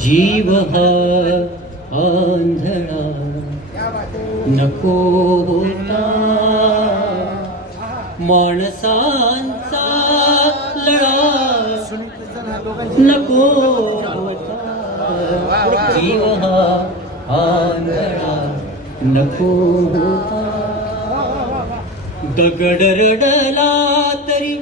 जीव हा आंधळा नको होता, माणसांचा लळा नको होता. जीव हा आंधळा नको होता, दगड रडला तरी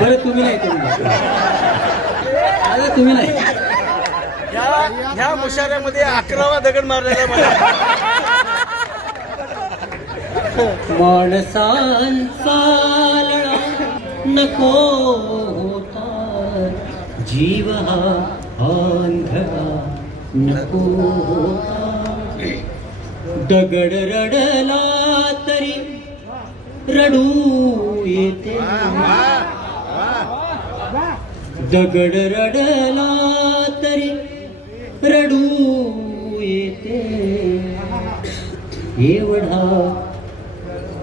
बरं तुम्ही नाही, तुम्ही नाही. ह्या मुशाऱ्यामध्ये 11वा दगड मारलेला मला. माणसांचा लळा नको होता, जीव हा आंधळा नको होता. दगड रडला तरी रडू येते, दगड रडला तरी रडू येते. एवढा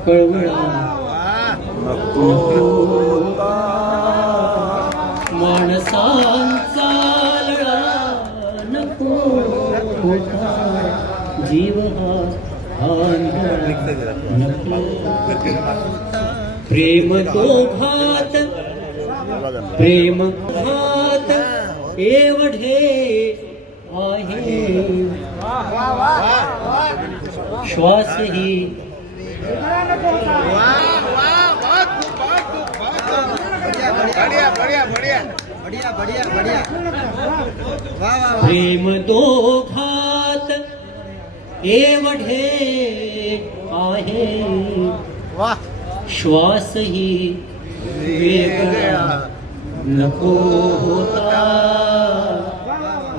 कळवळा नको होता, माणसांचा लळा नको होता. जीव हा आंधळा नको. प्रेम दोघात, प्रेम घात एवढे आहे, श्वासही प्रेम दोघात एवढे आहे, श्वासही वेगळा नको होता.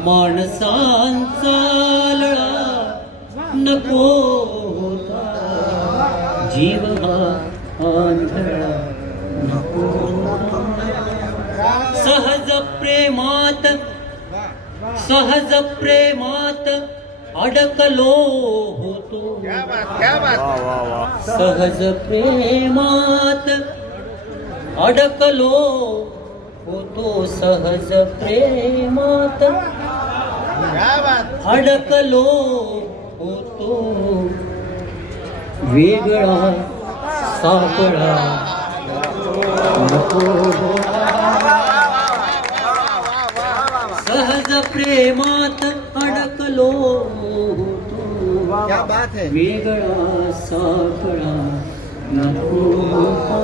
माणसांचा लळा नको होता, जीव हा आंधळा नको होता. सहज प्रेमात, सहज प्रेमात अडकलो होतो, सहज प्रेमात अडकलो होतो, सहज प्रेमात अडकलो होतो. वेगळा सापळा नको होता, सहज प्रेमात अडकलो होतो. वेगळा सापळा नको होता,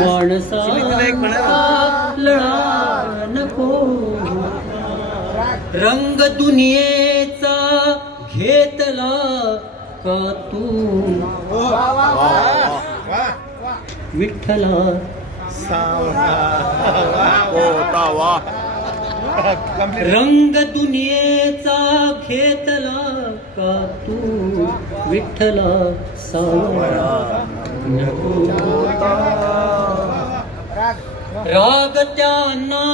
माणसांचा लळा नको होता. रंग दुनियेचा घेतला का तू विठ्ठला, रंग दुनियेचा घेतला का तू विठ्ठला. सावळा नको होता, राग त्यांना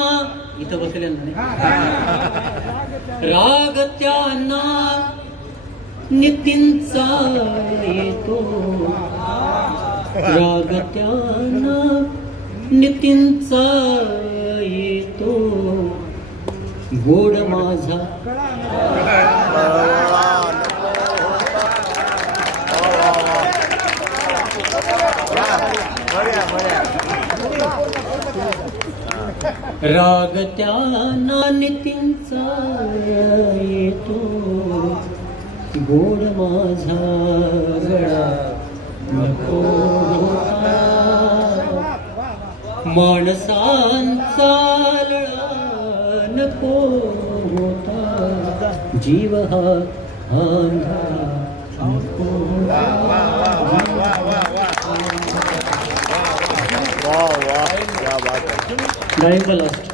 इथं बसलेला राग त्यांना नितींचा येतो, राग त्यांना नितींचा येतो. गोड माझा राग त्यांना नितींचा येतो, गोड माझा गळा नको होता. माणसांचा लळा नको होता, जीव हा आंधळा नको होता. डाळिंब लास्ट